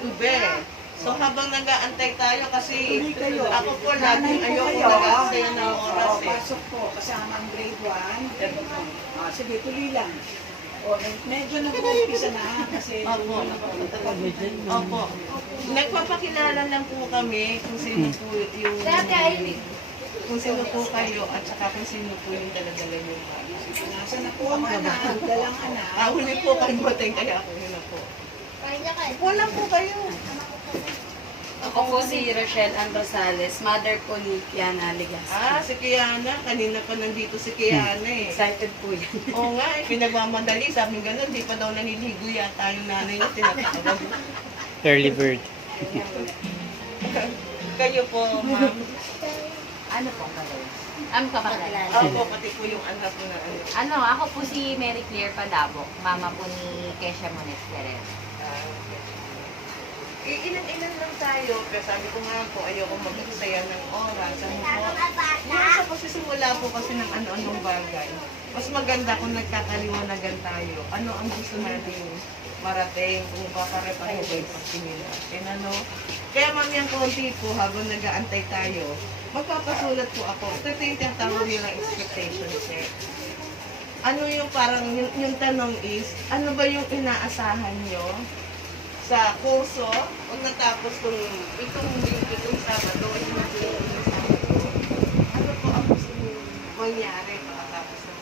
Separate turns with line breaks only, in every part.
ube. So habang nag-aantay tayo kasi ako po laging ayoko nag-aantay ng oras
Oo,
eh.
pasok po, kasama ang grade 1. Ah, sige, tuloy lang. O, medyo nag-umpisa na kasi
Opo. Opo. Nagpapakilala lang po kami kung sino po yung kung sino po kayo at saka kung sino po yung daladala niyo pa.
nasa na po ang anak, dalang anak.
Ah, huli po kayo matay kaya ako yun na po. Wala po kayo.
Ako po si Rochelle Ann Rosales, mother po ni Kiana Ligas.
Ah, si Kiana. Kanina pa nandito si Kiana eh.
Excited po yan.
Oo nga eh, pinagmamadali. Sabi ganun, di pa daw naniligo yata yung nanay niya. Tinatawag.
Early bird.
kayo po, ma'am.
Ano po kayo? Ano ka ba
Opo, pati po yung anak na ano.
Ano, ako po si Mary Claire Padabok, mama po ni Kesha Mones Perez.
Eh, ilan-ilan lang tayo. Pero sabi ko nga po, ayoko mag-aksaya ng oras. Ano po? Nasa pagsisimula po kasi ng ano-anong bagay. Mas maganda kung nagkakaliwanagan tayo. Ano ang gusto natin marating kung papare-pareho ba yung pagtingin natin. Ano? Kaya mamayang konti po habang nag-aantay tayo, magpapasulat po ako. Ito yung tinatawag nilang expectation set. Ano yung parang, yung, yung tanong is, ano ba yung inaasahan nyo sa kurso, pag natapos kung itong itong Sabado, linggo, itong Sabado, ano po ang gusto nyo mangyari pagkatapos ng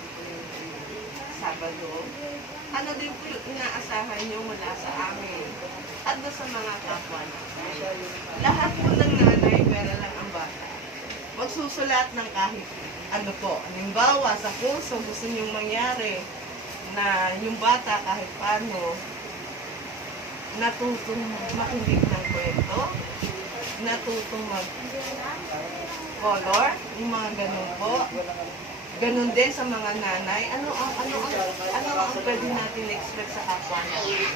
Sabado? Ano din po yung inaasahan nyo mula sa amin at sa mga kapwa natin? Lahat po ng nanay, pera lang ang bata. Magsusulat ng kahit ano po. Halimbawa, sa kurso, gusto nyo mangyari na yung bata kahit paano natutong makinig ng kwento, natutong mag-color, yung mga ganun po. Ganun din sa mga nanay. Ano ang ano ang ano ang pwede natin expect sa kapwa natin?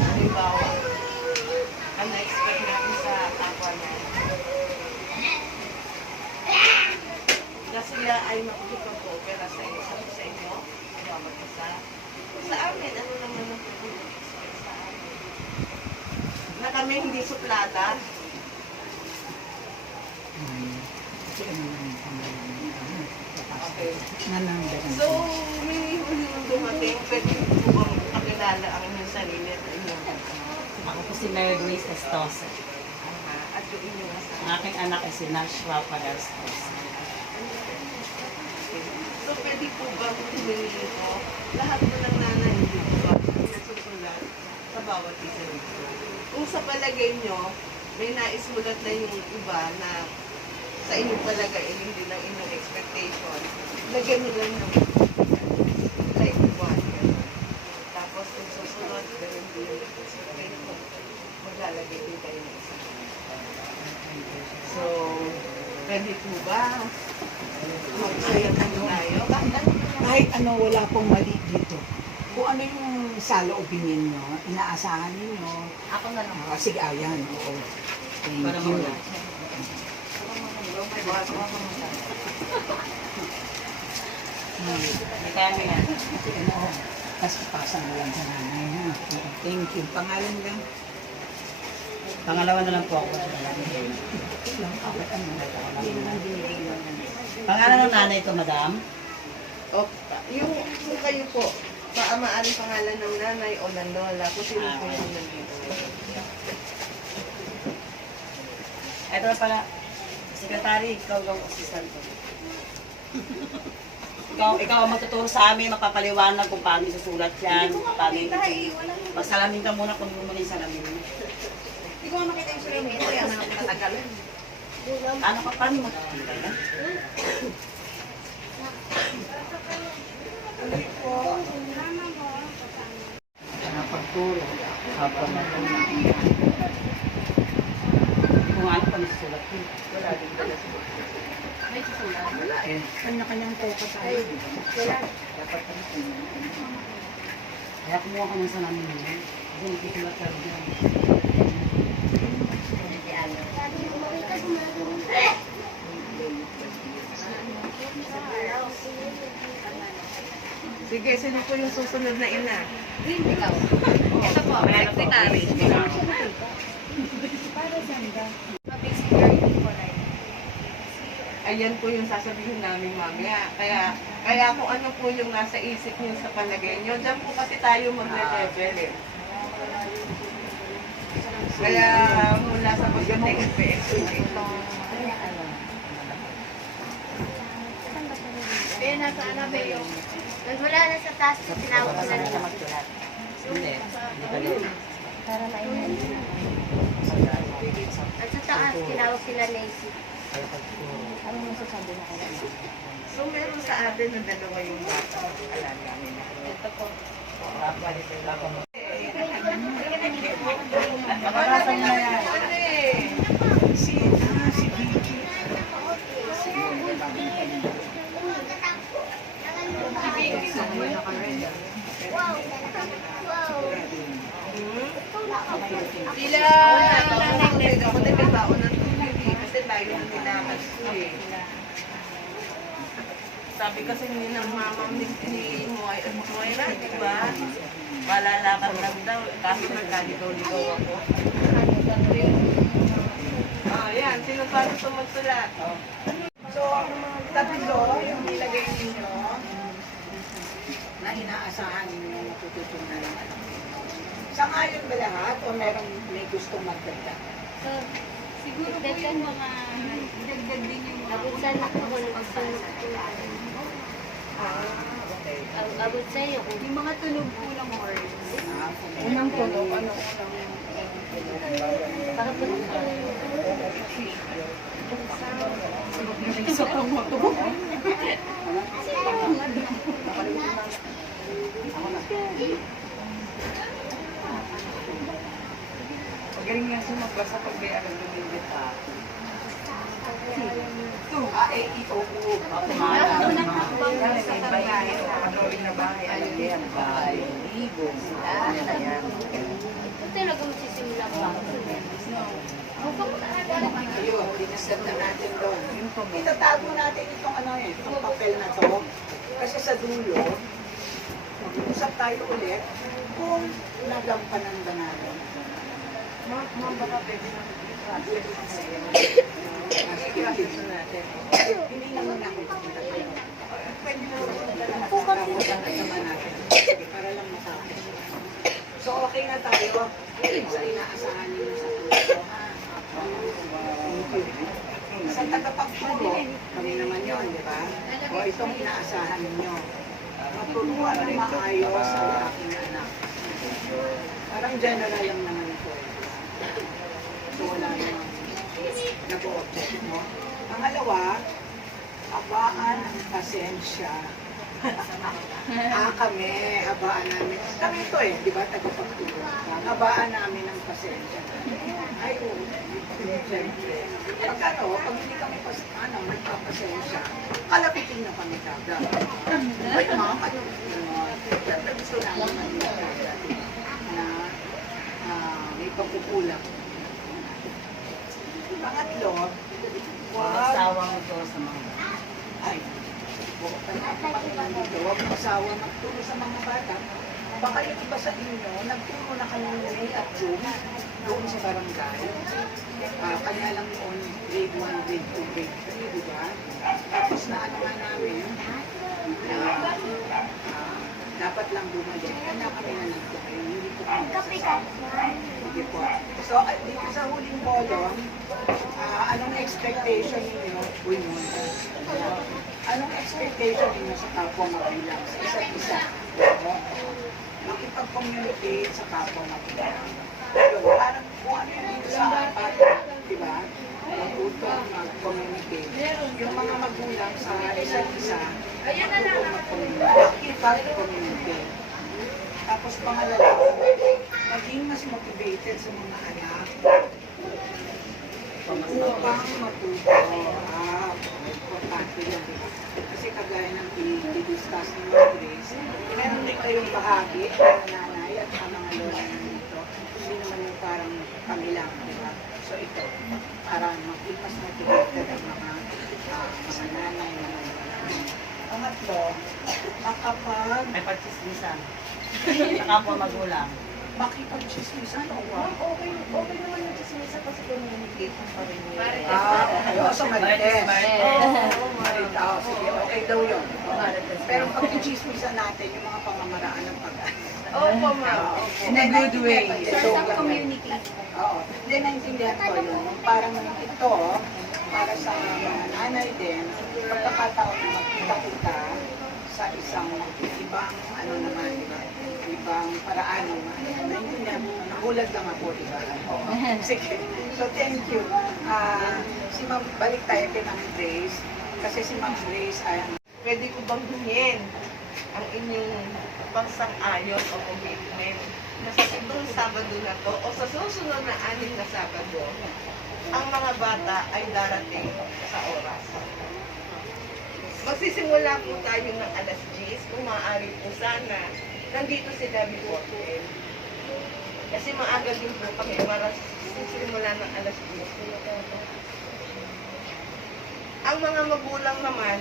Halimbawa, ano expect natin sa kapwa natin? Na sila ay makikipag-opera sa inyo, sa inyo, bawat isa. Sa amin, ano naman ang expect sa amin? Na kami hindi suplada. Okay. So, may huli nung dumating, pwede po bang pakilala ang inyong sarili at inyong
Ako po si Mary Louise Estosa.
at yung inyong
Ang
asawa.
aking anak ay si Nashua Estosa.
Pwede po ba humingi ko lahat po ng nanay po ba nasusulat sa bawat isa nito? Kung sa palagay nyo, may naisulat na yung iba na sa inyong palagay, eh, hindi lang inyong expectation, lagyan nyo lang yung like one. Tapos kung susunod, ganun din yung expectation, maglalagay din kayo ng isa. So, pwede po ba? Magsaya tayo tayo. Kahit ano
Kahit ano, wala pong mali dito. Kung ano yung saloobin ninyo, inaasahan ninyo,
Ako na lang.
ah, sige, ayan, oo. Thank
Para
you.
May kaya mo yan.
Tapos mo lang sa nanay, ha? Thank you. Pangalan lang.
Pangalawa na lang po ako,
ano,
Pangalan ng nanay ko, madam?
O, yung kung kayo po, paamaaring pangalan ng nanay o ng lola, kung sino po yung nandito.
Ito na pala. Secretary, ikaw ang assistant ko. ikaw, ikaw ang magtuturo sa amin, magpapaliwanag kung paano isusulat yan, paano yung Magsalamin ka muna kung mo yung salamin.
Hindi ko makita yung salamin, kaya nga ako natagalan.
Ano ka, paano mo?
Pagtulong.
Habang natulog. Kung ano pa nasusulat yun.
Wala din pala.
May
Wala eh. Kanya-kanyang toka tayo. ba? Dapat ano, kanya-kanya.
Kaya kumuha ka ng salamin mo. Kasi nakikita ka dyan.
Sige, sino po yung susunod na ina?
Ikaw. Ito po, secretary.
Ayan po yung sasabihin namin mamaya. Kaya, kaya kung ano po yung nasa isip niyo sa palagay niyo, dyan po kasi tayo magle-level eh. Kaya mula sa pagdating PSA.
Pero nasa ano ba yung... Wala na sa taas, tinawag ko na.
Hindi.
Para mainan. At sa taas, tinawag sila Nancy.
So meron sa atin na dalawa yung bata. Alam namin.
Ito po.
Nakakasa mo na yan. Ano eh?
Si, ah, si Vicky.
Sila nanay ako din may baon ng tubig eh. Kasi tayo nang nilakas ko eh. Sabi kasi ng mama ni, ni Moira, di ba? Malalakad lang daw. Kaso nagkaligaw-ligaw ako. Ah, yan. Sino pa gusto magsulat?
So, tatlo yung nilagay ninyo na inaasahan ninyo na matututunan ng anak. Sa ngayon ba lahat o merong may gustong magdagdag?
Siguro po yung mga dagdag din yung mga abot sa anak ko kung gusto Abot sa iyo kung yung mga tunog po ng words.
Ah,
Unang tunog, ano?
Bakit po
Isa pang matunog. Magaling nga siya magbasa pag may alam lumilip pa.
Ah, eh, ito po.
Ako nga.
Yan, may bahay. Drawing na bahay. Ano yan? Bahay. Ligo. Ano na yan?
Ito talaga magsisimula pa.
Ayun, dinasal na natin doon. Itatago natin itong ano eh, itong papel na to. Kasi sa dulo, mag-usap tayo ulit kung nagampanan ba natin.
Ma'am, baka pwede na i-process
naman na para lang matapos. So, okay na tayo. Sa inaasahan niyo sa ha? Sa tagapagturo, kami naman yun, di ba? O itong inaasahan ninyo. Maturuan ng maayos ang aking anak. Parang general lang naman ito. So wala namang nag-object, no? Pangalawa, abaan ang pasensya. ah, kami, habaan namin. Kami ito eh, di ba, tagapagturo. Habaan namin ang pasensya. Ay, oo. Siyempre. Pag ano, pag hindi kami pas, ano, nagpapasensya, kalapitin na kami kagad. Ay, ma'am, ano, siyempre gusto namin ano, kagad na ah, may pagkukulang. Pangatlo, wag
Asawa to sa mga
ay, huwag ka napapakilan dito. Huwag mo asawa magturo sa mga bata. Baka yung iba sa inyo, nagturo na kami ng May at June doon sa barangay. Ah, kanya lang noon, grade 1, grade 2, grade 3, di ba? Tapos na ano nga namin, na ah, dapat lang bumalik. Kanya kami na nito kayo. Hindi ko kami sasama. Sige po. So, dito sa huling bolong, ah, anong expectation ninyo? Uy, muna. Anong expectation ninyo sa kapwa magulang, sa isa't isa? No? Makipag-communicate sa kapwa magulang. Yun, parang kung ano yung dito sa apat, di ba? Matutong mag-communicate. Yung mga magulang sa isa't isa, matutong mag-communicate. Makipag-communicate. Tapos pangalawa, maging mas motivated sa mga anak. Upang matuto. Ah, importante yan. Kasi kagaya ng i-discuss ni mga Grace, meron din kayong bahagi ng nanay at ang mga lola nito. Hindi naman yung parang pangilang, di ba? So ito, para maging mas motivated ang mga, uh, mga nanay, mga Pangatlo, makapag...
May pagsismisan. Nakapwa magulang
makipag-chismisan o
Ma'am,
what?
okay, okay naman yung chismisa kasi communication pa rin yun.
Ah, okay. O, so marites.
Oo,
Marit, oh, sige, okay daw yun. Pero pag chismisan natin yung mga pamamaraan ng pag
Opo, ma'am. Opo.
In a good way.
Sa community.
Oo. Hindi, naintindihan ko yun. Parang ito, para sa mga nanay din, pagkakataon na magkita-kita sa isang ibang, ano naman? Ibang paraan naman. Naintindihan mo, nagulat lang ako, di ba? Oo. Sige. So, thank you. Ah, si Ma'am, balik tayo kay Ma'am Grace. Kasi si Ma'am Grace ay
Pwede ko bang hingin ang inyong pangsang-ayon o commitment na sa itong Sabado na to o sa susunod na anim na Sabado, ang mga bata ay darating sa oras. Magsisimula po tayo ng alas 10 kung maaari po sana nandito sila before 12. Kasi maaga din po kami para sisimula ng alas 10. Ang mga magulang naman,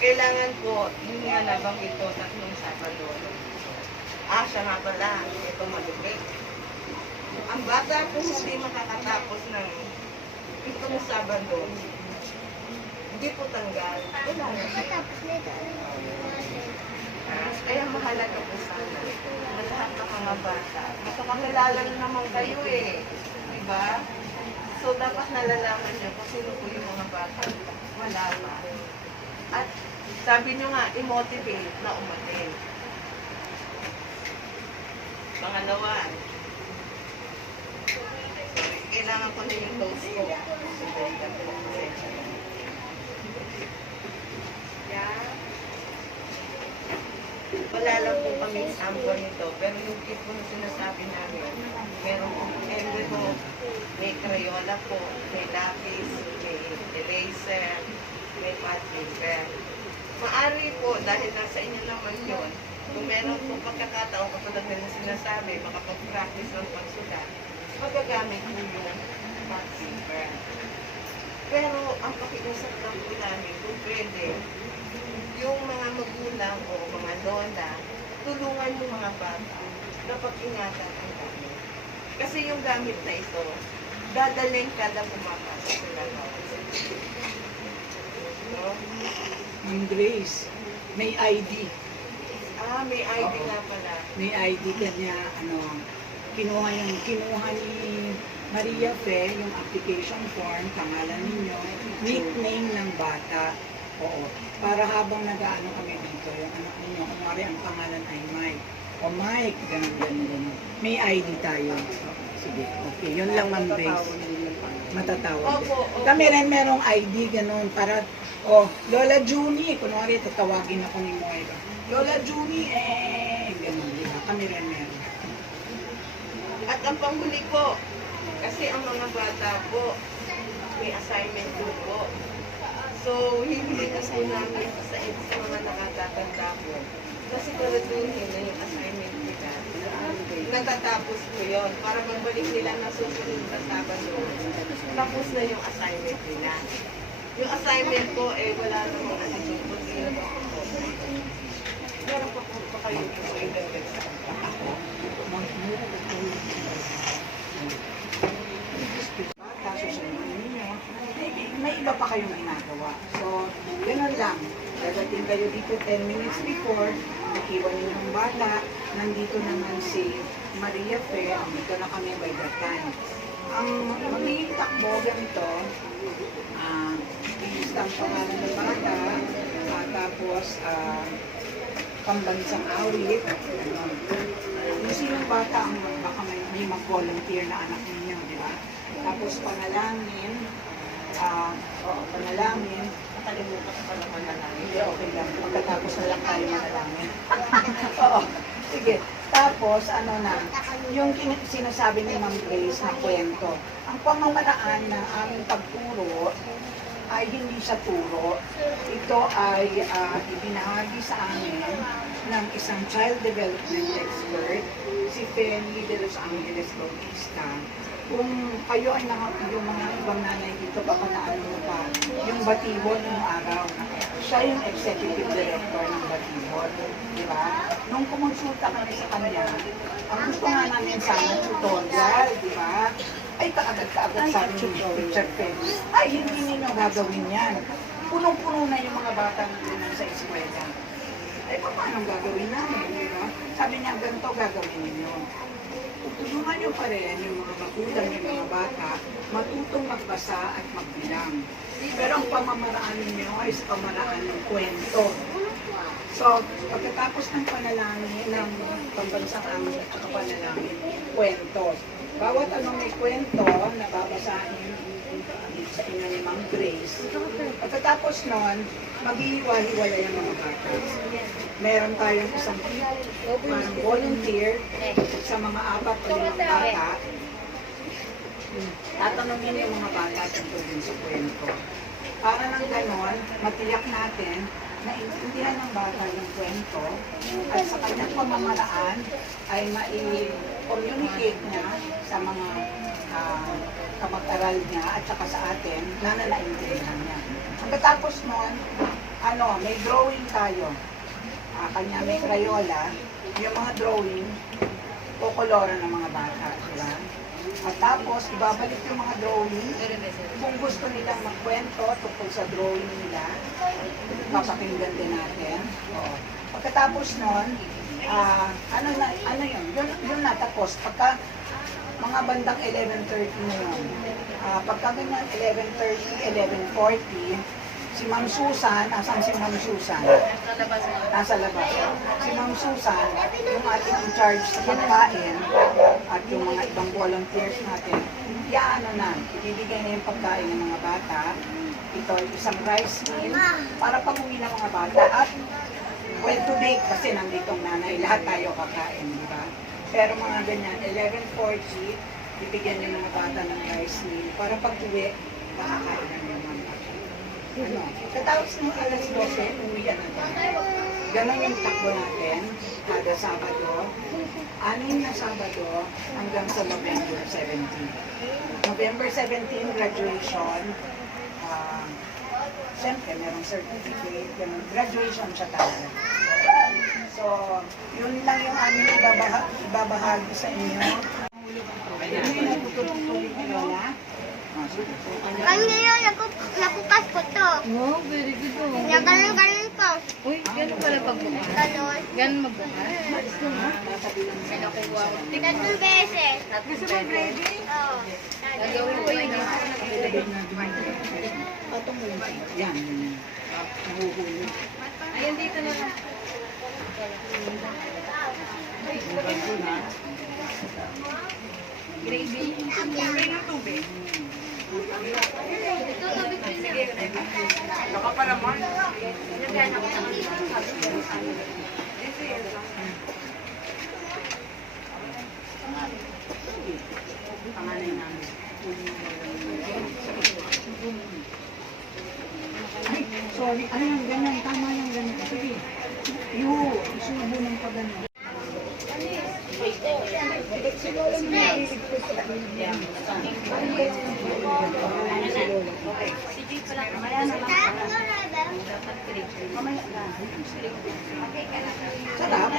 kailangan po, yung nga nabanggit ko, tatlong Sabado. Ah, siya nga pala, ito malupit. Ang bata po hindi makakatapos ng itong Sabado, hindi po tanggal. Wala na. Ah, Kaya mahalaga po sana na lahat ng mga bata. Makakakilala na naman kayo eh. Diba? So, dapat nalalaman niyo kung sino po yung mga bata. Wala pa. At sabi niyo nga, i-motivate na umatin. Pangalawa, kailangan ko na yung notes ko. Sandali lang po. Yan. Wala lang po kami sample nito, pero yung kit po na sinasabi namin, meron po envelope, may crayola po, may lapis, may eraser, may pad paper. Maari po, dahil nasa inyo naman yun, kung meron po pagkakataon, kapag nila sinasabi, makapag-practice ng pagsulat, magagamit po yung pad paper. Pero ang pakiusap lang po namin, kung pwede, yung mga magulang o mga lola, tulungan yung mga bata na pag-ingatan ang gamit. Kasi yung gamit na ito, dadalhin kada pumapasok lalawan. No?
Ma'am Grace. May ID.
Ah, may ID nga pala.
May ID kanya, ano, kinuha yung, kinuha ni Maria Fe, yung application form, pangalan ninyo, nickname ng bata. Oo. Para habang nag-ano kami dito, yung anak ninyo, kunwari ang pangalan ay Mike. O Mike, ganun, ganun, ganun. May ID tayo. Sige, okay. Yun lang, Ma'am Grace. Matatawag.
Opo, opo.
Kami rin merong ID, ganun, para, oh, Lola Junie, kunwari, tatawagin ako ni Moira. Lola Junie, eh, ganun, di ba? Kami rin meron.
At ang panghuli po, kasi ang mga bata po, may assignment po po. So, hindi po namin sa, sa mga nakatatanda po. Kasi karatuhin na yung assignment nila. Natatapos po yun. Para magbalik nila na susunod na Sabado. Tapos na yung assignment nila. Yung assignment po, eh, wala namang. Kundi yung Meron pa po pa kayo po sa
Bata, susunod ninyo. May, may iba pa kayong ginagawa. So, ganun lang. Dadating kayo dito 10 minutes before, nakiwan ninyo yung bata, nandito naman si Maria Fe, dito na kami by that time. Ang magiging takbo ganito, ah, ilista ang pangalan ng bata, ah, tapos ah, pambansang awit, ano, kung sinong bata ang baka may, may mag-volunteer na anak ninyo, di ba? Tapos panalangin, ah, oo, panalangin,
Nakalimutan ko pala manalangin.
hindi, okay lang. Pagkatapos na lang tayo manalangin. Oo. Sige. Tapos, ano na, yung sinasabi ni Ma'am Grace na kwento, ang pamamaraan ng aming pagturo ay hindi sa turo. Ito ay ah, ibinahagi sa amin ng isang child development expert, Feli de Los Angeles Bautista. Kung kayo ay naka, yung mga ibang nanay dito, baka naano pa, yung Batibon ng araw, siya yung executive director ng Batibon. Di ba? Nung kumonsulta kami sa kanya, ang gusto nga namin sana tutorial, di ba? Ay, kaagad-kaagad sa amin ni Teacher Feli. Ay, hindi ninyo gagawin yan. Punong-puno na yung mga bata na sa eskwela. Eh, paano gagawin namin, di ba? Sabi niya, ganito gagawin ninyo. Tulungan niyo pa rin yung mga magulang, yung mga bata, matutong magbasa at magbilang. Pero ang pamamaraan ninyo ay sa pamaraan ng kwento. So, pagkatapos ng panalangin, ng pambansang at saka panalangin, kwento. Bawat anong may kwento na babasahin sa inyo ni Ma'am Grace. Pagkatapos nun, maghihiwa-hiwalay ang mga bata. Meron tayong isang parang volunteer sa mga apat o limang bata. Tatanungin yung mga bata tungkol din sa kwento. Para nang ganon, matiyak natin na intindihan ng bata yung kwento at sa kanyang pamamaraan ay mai-communicate niya sa mga ah, kamag-aral niya at saka sa atin na nanaintindihan niya. Pagkatapos nun, ano, may drawing tayo. Ah, kanya may Crayola, yung mga drawing, kukolora ng mga bata, di ba? At tapos, ibabalik yung mga drawing. Kung gusto nilang magkwento tungkol sa drawing nila, papakinggan din natin. Pagkatapos nun, ah, ano na, ano yun? Yun, yun na, tapos, pagka mga bandang 11.30 na yun, ah, pagka ganyan 11.30, 11.40, si Ma'am Susan, asan si Ma'am Susan? Nasa labas. Si Ma'am Susan, yung ating in charge sa pagkain, at yung mga ibang volunteers natin, yaano na, ibibigay na yung pagkain ng mga bata. Ito isang rice meal para pag-uwi ng mga bata. At well to bake kasi nandito ang nanay, lahat tayo kakain, di ba? Pero mga ganyan, 11.40, bibigyan yung mga bata ng rice meal para pag-uwi, makakain na bata. Ano, katapos ng alas 12, uwian na tayo. Ganon yung takbo natin, kada Sabado, anim na Sabado hanggang sa November 17. November 17, graduation. Ah, Siyempre, merong certificate, ganun. Graduation siya talaga. So, yun lang yung aming ibabaha, ibabahagi sa inyo. Ano yung natututuloy ni Lola?
Kanina yun, naku- nakukas ko to.
Wow, very good. oh.
Kaya ganun, ganun ko.
Uy, gano'n pala pagbukas.
Ganun.
Gano'n magbukas?
Tatlong beses.
Gusto mo gravy?
Oo.
Gagawin ko yun.
Patong mo. Yan. Nahuhulog.
Ayun, dito na lang. Gravy.
Baka pa naman.
Panganay namin.
Ay, sorry. Ano yung ganyan? Tama yung ganyan. Sige. Yo, isubo ng pagano. Narinig Sarap.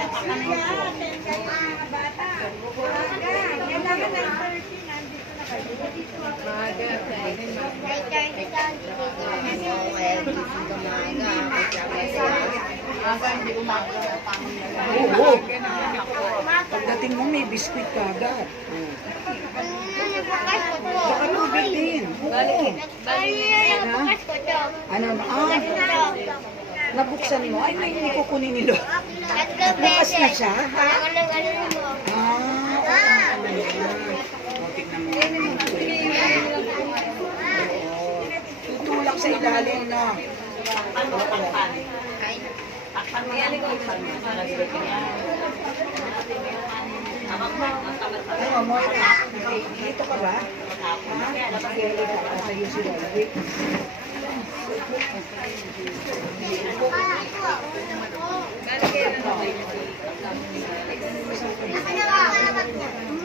Oo. Pagdating mo, may biskuit ka agad.
Nakukas ko to.
Baka tubig din. Oo.
Kanina nakukas ko to.
Ano na? Ah, nabuksan mo. Ay, may hindi ko kunin ni Lola.
Tatlong
Bukas na siya, ha?
Ganun, ganun mo.
Ah, oo. O, tignan mo. Tutulak sa ilalim, no?
Paano takpan? Takpan mo yan. Takpan mo. Mo.
Ano mo? Dito ka ba? Ha? Dito ka ba? Sa UCLA? Ano?